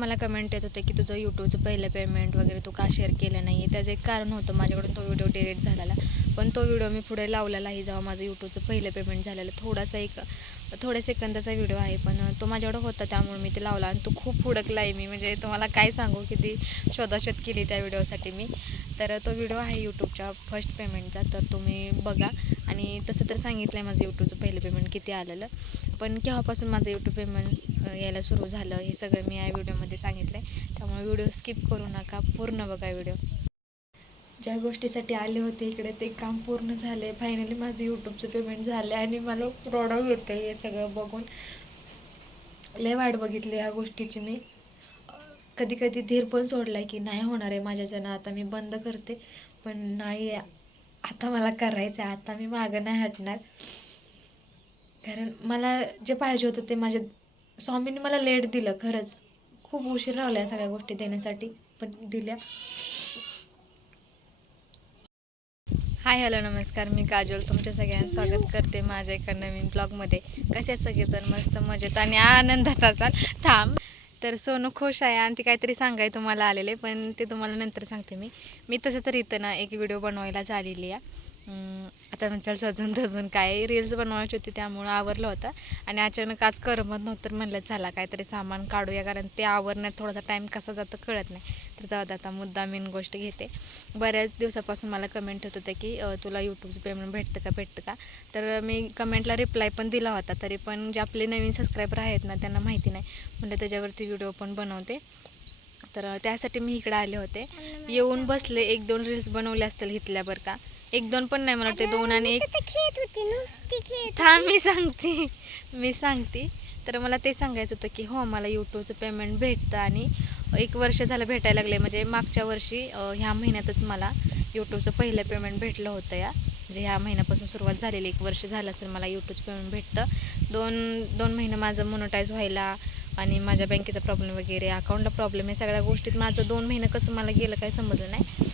मला कमेंट येत होते की तुझं यूट्यूबचं पहिलं पेमेंट वगैरे तू का शेअर केलं नाही आहे. त्याचं एक कारण होतं, माझ्याकडून तो व्हिडिओ डिलीट झालेला. पण तो व्हिडिओ मी पुढे लावलेलाही जेव्हा माझं यूट्यूबचं पहिलं पेमेंट झालेलं. थोड्या सेकंदाचा व्हिडिओ आहे, पण तो माझ्याकडं होता त्यामुळे मी ते लावला आणि तो खूप हुडकला आहे मी. म्हणजे तुम्हाला काय सांगू, किती शोधाशोध केली त्या व्हिडिओसाठी मी. तर तो व्हिडिओ आहे यूट्यूबच्या फर्स्ट पेमेंटचा, तर तुम्ही बघा. आणि तसं तर सांगितलं आहे माझं यूट्यूबचं पहिलं पेमेंट किती आलेलं, पण केव्हापासून माझं यूट्यूब पेमेंट यायला सुरू झालं हे सगळं मी या व्हिडिओमध्ये सांगितलं आहे. त्यामुळे व्हिडिओ स्किप करू नका, पूर्ण बघा व्हिडिओ. ज्या गोष्टीसाठी आले होते इकडे ते काम पूर्ण झाले. फायनली माझं यूट्यूबचं पेमेंट झालं आणि मला प्रॉडक्ट होतं हे सगळं बघून. लय वाट बघितली या गोष्टीची मी. कधी कधी धीर पण सोडलाय की नाही होणार आहे माझ्याच्यानं, आता मी बंद करते. पण नाही, आता मला करायचं आहे. आता मी मागं नाही हटणार, कारण मला जे पाहिजे होतं ते माझ्या स्वामींनी मला लेट दिलं. खरंच खूप उशीर लावला सगळ्या गोष्टी देण्यासाठी, पण दिल्या. हाय, हॅलो, नमस्कार. मी काजोल तुमच्या सगळ्यांचं स्वागत करते माझ्या एका नवीन ब्लॉगमध्ये. कसे सगळेजण मस्त मजेत आणि आनंदात असाल. थांब, तर सोनू खुश आहे आणि ती काहीतरी सांगाय तुम्हाला आलेले, पण ते तुम्हाला नंतर सांगते मी तसं तर इथं ना एक व्हिडिओ बनवायला आलेली आहे. आता म्हणजे सजून धजून काय रील्स बनवायची होती त्यामुळं आवरलं होतं आणि अचानक आज करमत नव्हतं, तर म्हणलं चला काहीतरी सामान काढूया, कारण ते आवरण्यात थोडासा टाईम कसा जातं कळत नाही. तर जाऊ दे, आता मुद्दा मेन गोष्ट घेते. बऱ्याच दिवसापासून मला कमेंट होत होते की तुला यूट्यूबचं पेमेंट भेटतं का. तर मी कमेंटला रिप्लाय पण दिला होता, तरी पण जे आपले नवीन सबस्क्रायबर आहेत ना त्यांना माहिती नाही, म्हणजे त्याच्यावरती व्हिडिओ पण बनवते. तर त्यासाठी मी इकडे आले होते. येऊन बसले, 1-2 रील्स बनवले असतील इथल्या, बरं का. 1-2 पण नाही, मला वाटते 2 आणि 1. थांब, मी सांगते. तर मला ते सांगायचं होतं की हो, मला यूट्यूबचं पेमेंट भेटतं आणि 1 वर्ष झालं भेटायला लागले. म्हणजे मागच्या वर्षी ह्या महिन्यातच मला यूट्यूबचं पहिलं पेमेंट भेटलं होतं. म्हणजे ह्या महिन्यापासून सुरुवात झालेली, 1 वर्ष झालं असेल मला यूट्यूबचं पेमेंट भेटतं. 2 महिने माझं मोनोटाईज व्हायला आणि माझ्या बँकेचा प्रॉब्लेम वगैरे, अकाउंटला प्रॉब्लेम, हे सगळ्या गोष्टीत माझं 2 महिने कसं मला गेलं काही समजलं नाही.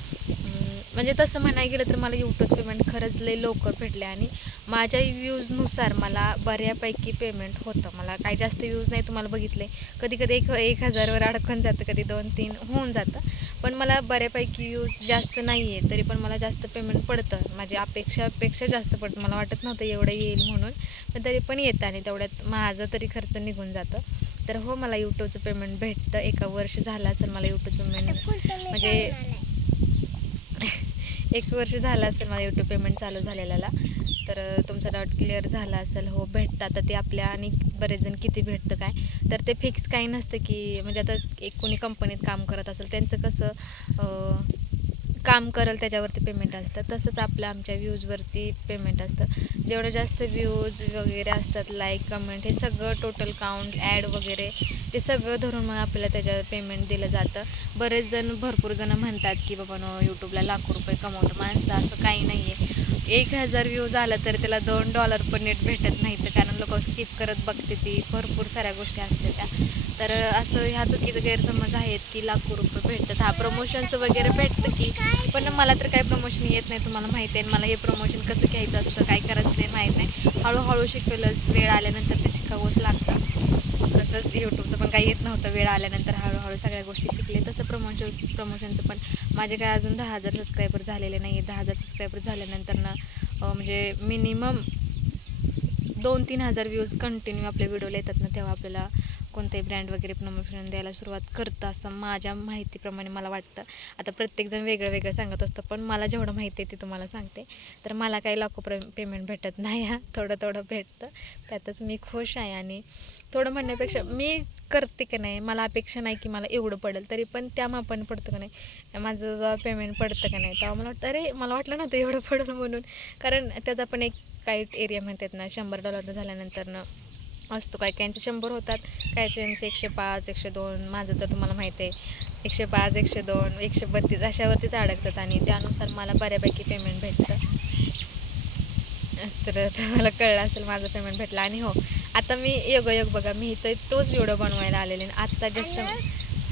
म्हणजे तसं म्हणायला गेलं तर मला यूट्यूब पेमेंट खरंच लई लवकर भेटले आणि माझ्या व्ह्यूजनुसार मला बऱ्यापैकी पेमेंट होतं. मला काही जास्त व्ह्यूज नाही, तुम्हाला बघितले. कधी कधी 1,000वर अडकून जातं, कधी 2-3 होऊन जातं. पण मला बऱ्यापैकी व्ह्यूज जास्त नाही आहे, तरी पण मला जास्त पेमेंट पडतं. माझी अपेक्षापेक्षा जास्त पडतं. मला वाटत नव्हतं एवढं येईल म्हणून, पण तरी पण येतं आणि तेवढ्यात माझं तरी खर्च निघून जातं. तर हो, मला यूट्यूबचं पेमेंट भेटतं. 1 वर्ष झालं असेल मला यूट्यूब पेमेंट, म्हणजे 1 वर्ष झालं असेल मला यूट्यूब पेमेंट चालू झालेला. तर तुमचा डाऊट क्लिअर झाला असेल. हो, भेटतं. आता ते आपल्या आणि बरेच जण किती भेटतं काय, तर ते फिक्स काही नसतं की, म्हणजे आता एक कोणी कंपनीत काम करत असेल त्यांचं कसं काम करेल त्याच्यावरती पेमेंट असतं, तसंच आमच्या व्ह्यूजवरती पेमेंट असतं. जेवढं जास्त व्ह्यूज वगैरे असतात, लाईक, कमेंट, हे सगळं टोटल काउंट, ॲड वगैरे ते सगळं धरून मग आपल्याला त्याच्यावर पेमेंट दिलं जातं. भरपूर जण म्हणतात की बाबा नो, यूट्यूबला लाखो रुपये कमवतं माणसं. असं काही नाही आहे. 1,000 व्ह्यूज आला तर त्याला $2 पण नीट भेटत नाहीत, कारण लोक स्किप करत बघते ती. भरपूर साऱ्या गोष्टी असतात त्या. तर असं ह्या चुकीचं गैरसमज आहेत की लाखो रुपये भेटतात. हा, प्रमोशनचं वगैरे भेटतं की, पण मला तर काही प्रमोशन येत नाही, तुम्हाला माहिती आहे. मला हे प्रमोशन कसं घ्यायचं असतं, काय करायचं ते माहीत नाही. हळूहळू शिकवलंच, वेळ आल्यानंतर ते शिकावंच लागतं. तसंच यूट्यूबचं पण काही येत नव्हतं, वेळ आल्यानंतर हळूहळू सगळ्या गोष्टी शिकले. तसं प्रमोशनचं पण माझे काय अजून 10,000 सबस्क्रायबर झालेले नाही. 10,000 सबस्क्रायबर झाल्यानंतर ना म्हणजे मिनिमम 2-3 हजार व्ह्यूज कंटिन्यू आपल्या व्हिडिओला येतात ना, तेव्हा आपल्याला कोणतेही ब्रँड वगैरे प्रमोशन द्यायला सुरुवात करतं, असं माझ्या माहितीप्रमाणे मला वाटतं. आता प्रत्येकजण वेगळं वेगळं सांगत असतं, पण मला जेवढं माहिती आहे ते तुम्हाला सांगते. तर मला काही लाखो पेमेंट भेटत नाही, हा, थोडं भेटतं. त्यातच मी खुश आहे. आणि थोडं म्हणण्यापेक्षा मी करते की नाही, मला अपेक्षा नाही की मला एवढं पडेल, तरी पण त्या मापाने पडतं का नाही. माझं जेव्हा पेमेंट पडतं का नाही तेव्हा मला वाटतं, अरे, मला वाटलं नव्हतं एवढं पडेल म्हणून. कारण त्याचा पण एक काहीट एरिया म्हणतात ना, $100 झाल्यानंतर ना असतो. काही काहींचे 100 होतात, काहींचे 105, 102. माझं तर तुम्हाला माहिती आहे 105, 102, 132 अशावरतीच अडकतात आणि त्यानुसार मला बऱ्यापैकी पेमेंट भेटतं. तर तुम्हाला कळलं असेल माझं पेमेंट भेटलं. आणि हो, आता मी योगायोग बघा, मी इथं तोच व्हिडिओ बनवायला आलेले आत्ता जस्ट.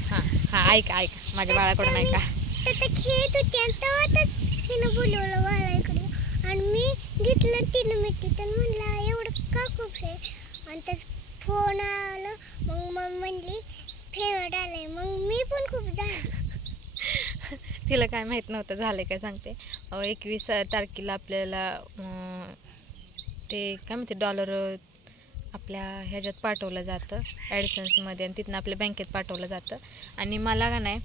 हां, ऐका माझ्या बाळाकडून ऐका. खेळत होती बोलवलं बाळाकडे आणि मी घेतलं 3 मिनिटं, तर म्हणलं एवढं का खूप आहे. आणि त्याच फोन आलं, मग मम्मी म्हणली पेमेंट आलंय. तिला काय माहीत नव्हतं झालं काय सांगते. 21 तारखेला आपल्याला ते काय म्हणते डॉलर आपल्या ह्याच्यात पाठवलं जातं ॲडसन्समध्ये आणि तिथनं आपल्या बँकेत पाठवलं जातं. आणि मला का नाही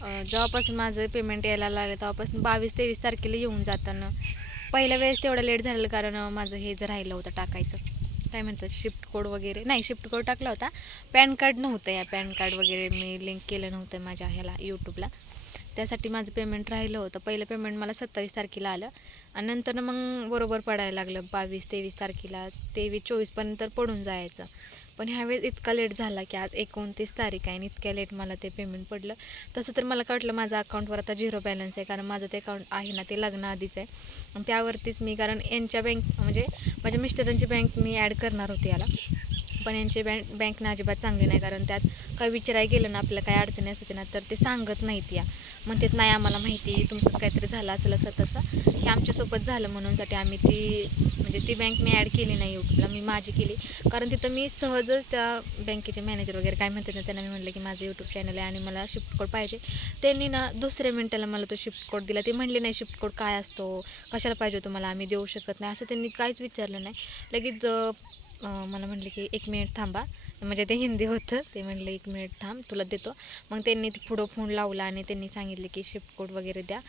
जेव्हापासून माझं पेमेंट यायला लागलं तेव्हापासून 22-23 तारखेला येऊन जाताना पहिल्या वेळेस तेवढं लेट झालेलं कारण माझं हे जर राहिलं होतं टाकायचं काय म्हणतात शिफ्ट कोड वगैरे नाही. शिफ्ट कोड टाकला होता, पॅन कार्ड नव्हतं. या पॅन कार्ड वगैरे मी लिंक केलं नव्हतं माझ्या ह्याला यूट्यूबला, त्यासाठी माझं पेमेंट राहिलं होतं. पहिलं पेमेंट मला 27 तारखेला आलं आणि नंतर मग बरोबर पडायला लागलं 22-23 तारखेला. 23-24पर्यंत पडून जायचं. पण ह्यावेळेस इतका लेट झाला की आज 29 तारीख आहे आणि इतक्या लेट मला ते पेमेंट पडलं. तसं तर मला वाटलं माझ्या अकाउंटवर आता 0 बॅलन्स आहे कारण माझं ते अकाउंट आहे ना ते लग्नाआधीच आहे आणि त्यावरतीच मी कारण यांच्या बँक म्हणजे माझ्या मिस्टरांची बँक मी ॲड करणार होते याला, पण यांची बँक ना अजिबात चांगली नाही कारण त्यात काही विचारायला गेलं ना आपल्याला काही अडचणी असते ना तर ते सांगत नाहीत. या म्हणतात नाही आम्हाला माहिती तुमचंच काहीतरी झालं असेल असं तसं. हे आमच्यासोबत झालं म्हणूनसाठी आम्ही ती बँक मी ॲड केली नाही यूट्यूबला, मी माझी केली कारण तिथं मी सहजच त्या बँकेचे मॅनेजर वगैरे काय म्हणतात ना त्यांना मी म्हटलं की माझं यूट्यूब चॅनल आहे आणि मला शिफ्ट कोड पाहिजे. त्यांनी ना दुसऱ्या मिनटाला मला तो शिफ्ट कोड दिला. ते म्हणले नाही शिफ्ट कोड काय असतो कशाला पाहिजे तुम्हाला आम्ही देऊ शकत नाही असं त्यांनी काहीच विचारलं नाही. लगेच मला म्हटलं की 1 मिनिट थांबा, म्हणजे ते हिंदी होतं. ते म्हटलं 1 मिनिट थांब तुला देतो. मग त्यांनी पुढं फोन लावला आणि त्यांनी सांगितले की शिफ्ट कोड वगैरे द्या.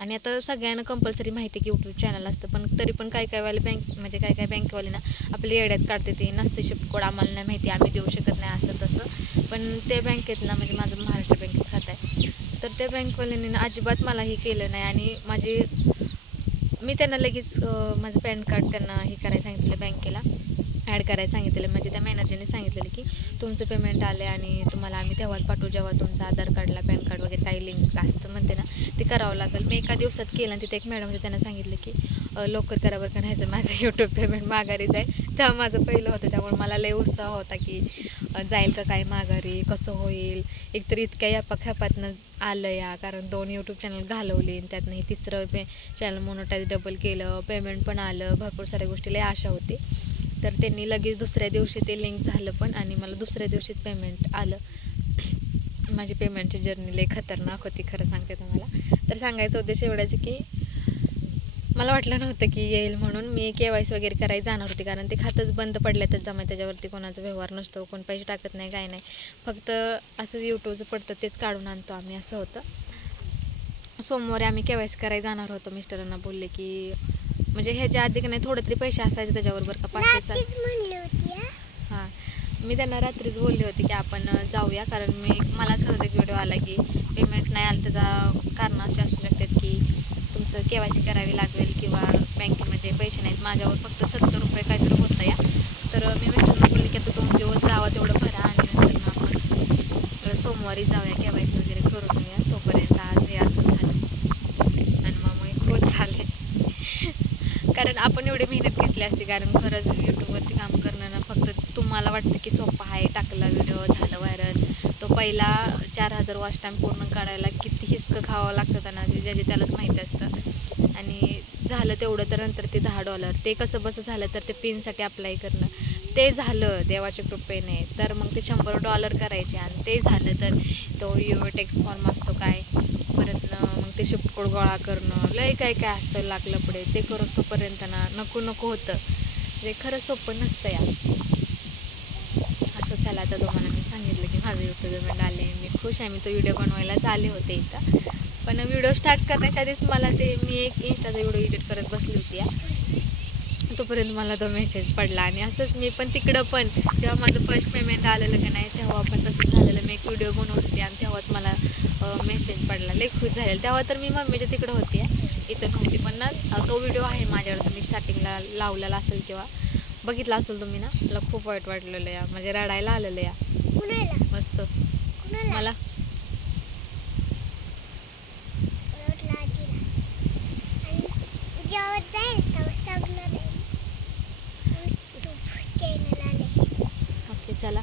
आणि आता सगळ्यांना कंपल्सरी माहिती की यूट्यूब चॅनल असतं, पण तरी पण काही वाले म्हणजे काय बँकेवाले ना आपल्या येड्यात काढते ते नसते शिफ्ट कोड आम्हाला नाही माहिती आम्ही देऊ शकत नाही असं तसं. पण त्या बँकेत ना म्हणजे माझं महाराष्ट्र बँकेत खातं आहे तर त्या बँकवाल्यांनी ना अजिबात मला हे केलं नाही आणि मी त्यांना लगेच माझं पॅन कार्ड त्यांना हे करायला सांगितलं बँकेला ॲड करायला सांगितलेलं. म्हणजे त्या मॅनेजरने सांगितलेलं की तुमचं पेमेंट आलं आहे आणि तुम्हाला आम्ही तेव्हाच पाठवू जेव्हा तुमचं आधार कार्डला पॅन कार्ड वगैरे काही लिंक असतं म्हणते ना ते करावं लागेल. मी एका दिवसात केलं आणि तिथे एक मॅडम होते त्यांना सांगितलं की लवकर करावर का नाहीचं माझं यूट्यूब पेमेंट माघारी जाईल. तेव्हा माझं पहिलं होतं त्यामुळे मला लय उत्साह होता की जाईल का काय माघारी कसं होईल. एकतर इतक्या यापाख्यापातनं आलं या कारण 2 यूट्यूब चॅनल घालवली आणि त्यातनं हे 3रं चॅनल मोनोटाईज डबल केलं, पेमेंट पण आलं, भरपूर साऱ्या गोष्टी लय आशा होती. तर त्यांनी लगेच दुसऱ्या दिवशी ते लिंक झालं पण आणि मला दुसऱ्या दिवशीच पेमेंट आलं. माझी पेमेंटची जर्नी लय खतरनाक होती खरं सांगते तुम्हाला. तर सांगायचं उद्देश एवढाच की मला वाटलं नव्हतं की येईल म्हणून. मी KYC वगैरे करायला जाणार होती कारण ते खातंच बंद पडल्यातच जमा त्याच्यावरती कोणाचा व्यवहार नसतो, कोण पैसे टाकत नाही काय नाही, फक्त असं यूट्यूबचं पडतं तेच काढून आणतो आम्ही असं होतं. सोमवारी आम्ही KYC करायला जाणार होतो. मिस्टरांना बोलले की म्हणजे ह्याच्या आधी का नाही थोडं तरी पैसे असायचे त्याच्यावर बरं का 5-6. हां मी त्यांना रात्रीच बोलली होती की आपण जाऊया कारण मला सहज एक व्हिडिओ आला की पेमेंट नाही आलं त्याचा कारण असे असू शकतात की तुमचं KYC करावी लागेल किंवा बँकेमध्ये पैसे नाहीत. माझ्यावर फक्त 70 रुपये काहीतरी होतं या. तर मी मिस्टरांना बोलले की आता 2 दिवस जावा तेवढं भरा आणि नंतर आपण सोमवारी जाऊया KYC वगैरे करून येऊया. तोपर्यंत आज हे असं झालं आणि मग खूप झाले कारण आपण एवढी मेहनत घेतली असते कारण खरंच यूट्यूबवरती काम करणं ना फक्त तुम्हाला वाटतं की सोपं आहे, टाकला व्हिडिओ झालं व्हायरल. तो पहिला 4000 वॉच टाईम पूर्ण काढायला किती हिसकं खावं लागतं त्यांना ज्याचे त्यालाच माहिती असतं. आणि झालं तेवढं तर नंतर ते $10 ते कसं बसं झालं तर ते पिनसाठी अप्लाय करणं ते झालं देवाच्या कृपेने. तर मग ते $100 करायचे आणि ते झालं तर तो टेक्स्ट फॉर्म असतो काय परत मग ते शिफ्ट कोड गोळा करणं लय काय असतं लागलं पुढे ते करोस तोपर्यंत ना नको होतं. म्हणजे खरं सोपं नसतं या. असं झालं. आता तुम्हाला मी सांगितलं की माझं यूट्यूब पेमेंट आले, मी खुश आहे. मी तो व्हिडिओ बनवायलाच आले होते इथं, पण व्हिडिओ स्टार्ट करण्याच्या आधीच मला मी एक इंस्टाचा व्हिडिओ एडिट करत बसली होती या तोपर्यंत मला तो मेसेज पडला. आणि असंच मी पण तिकडं पण जेव्हा माझं फर्स्ट पेमेंट आलेलं का नाही तेव्हा पण तसंच झालेलं. मी एक व्हिडिओ बनवत होते आणि तेव्हाच मला मेसेज पडला. लय खुश झालेलं. तेव्हा तर मी मम्मीच्या तिकडं होती इथं नव्हती, पण ना तो व्हिडिओ आहे माझ्यावर. तर मी स्टार्टिंगला लावलेला असेल किंवा बघितला असेल तुम्ही ना. मला खूप वाईट वाटलेलं या, म्हणजे रडायला आलेलं या मस्त मला. ओके चला.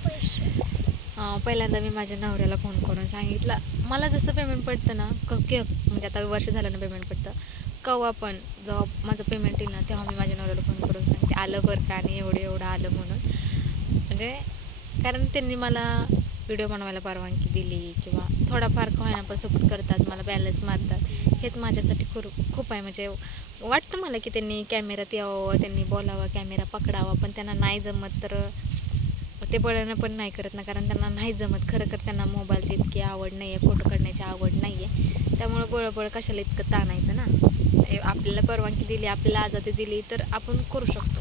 पहिल्यांदा मी माझ्या नवऱ्याला फोन करून सांगितलं मला जसं पेमेंट पडतं ना म्हणजे आता वर्ष झालं ना पेमेंट पडतं केव्हा पण जेव्हा माझं पेमेंट येईल ना तेव्हा मी माझ्या नवऱ्याला फोन करून सांगते आलं बरं का आणि एवढं आलं म्हणून. म्हणजे कारण त्यांनी मला व्हिडिओ बनवायला परवानगी दिली किंवा थोडाफार का होईना पण सपोर्ट करतात, मला बॅलन्स मारतात, हेच माझ्यासाठी खूप आहे. म्हणजे वाटतं मला की त्यांनी कॅमेऱ्यात यावं, त्यांनी बोलावं, कॅमेरा पकडावा, पण त्यांना नाही जमत तर ते बळणं पण नाही करत ना, कारण त्यांना नाही जमत. खरं त्यांना मोबाईलची इतकी आवड नाही आहे, फोटो काढण्याची आवड नाही आहे, त्यामुळं बळबळ कशाला इतकं ताणायचं ना. आपल्याला परवानगी दिली, आपल्याला आजादी दिली तर आपण करू शकतो.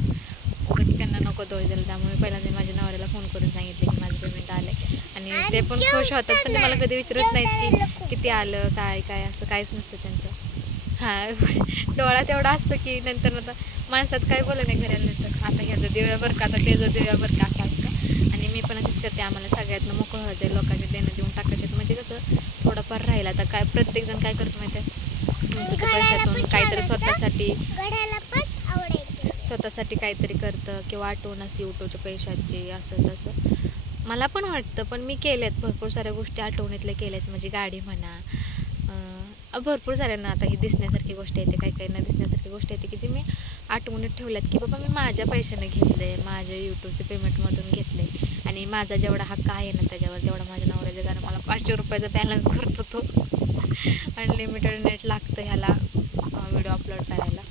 उगाच त्यांना नको दोष दिला. त्यामुळे पहिल्यांदा माझ्या नवऱ्याला फोन करून सांगितलं की माझं पेमेंट आलं आहे, आणि ते पण खुश होतात, पण ते मला कधी विचारत नाहीत की किती आलं, काय काय, असं काहीच नसतं त्यांचं. हां डोळा तेवढा असतं की नंतर आता माणसात काय बोललं नाही घरानंतर, आता ह्याचं देऊया बरं का, आता त्याचं देऊया बरं का, असं असतं. आणि मी पण असंच करते, आम्हाला सगळ्यातनं मोकळं व्हायचं आहे, लोकांचे देणं देऊन टाकायचे, म्हणजे कसं थोडंफार राहिलं. आता काय प्रत्येकजण काय करतो माहिती आहे, पैशातून काहीतरी स्वतःसाठी काहीतरी करतं किंवा आठवण असते यूट्यूबच्या पैशाची, असं तसं. मला पण वाटतं, पण मी केल्यात भरपूर साऱ्या गोष्टी, आठवणीतल्या केल्यात. म्हणजे गाडी म्हणा, भरपूर साऱ्यांना आता ही दिसण्यासारखी गोष्ट येते, काही काही न दिसण्यासारखी गोष्ट येते की जी मी आठवणीत ठेवल्यात की बाबा मी माझ्या पैशाने घेतलं आहे, माझ्या यूट्यूबच्या पेमेंटमधून घेतलं आहे, आणि माझा जेवढा हक्क आहे ना त्याच्यावर, तेवढा माझ्या नवऱ्याच्या घरात मला 500 रुपयाचा बॅलन्स करतो तो. अनलिमिटेड नेट लागतं ह्याला व्हिडिओ अपलोड करायला.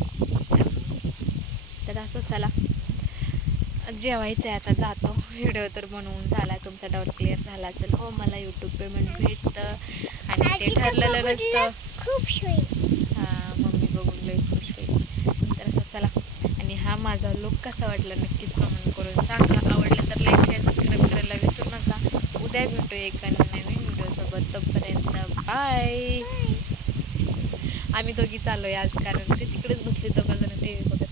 तर असं चला जेवायचं आहे आता, जातो. व्हिडिओ तर बनवून झाला, तुमचा डाऊट क्लिअर झाला असेल. हो, मला यूट्यूब पेमेंट भेटतं आणि ते ठरलेलं नसतं. हां, मम्मी बघून लई खुश होईल. तर असं चला, आणि हा माझा लुक कसा वाटला नक्कीच कमेंट करून सांगा. आवडलं तर लाईक शेअर सबस्क्राईब करायला विसरू नका. उद्या भेटू एका नवीन व्हिडिओसोबत, तोपर्यंत बाय. आम्ही दोघी चालू आहे आज, कारण ते तिकडेच बसले दोघं जण TV बघत.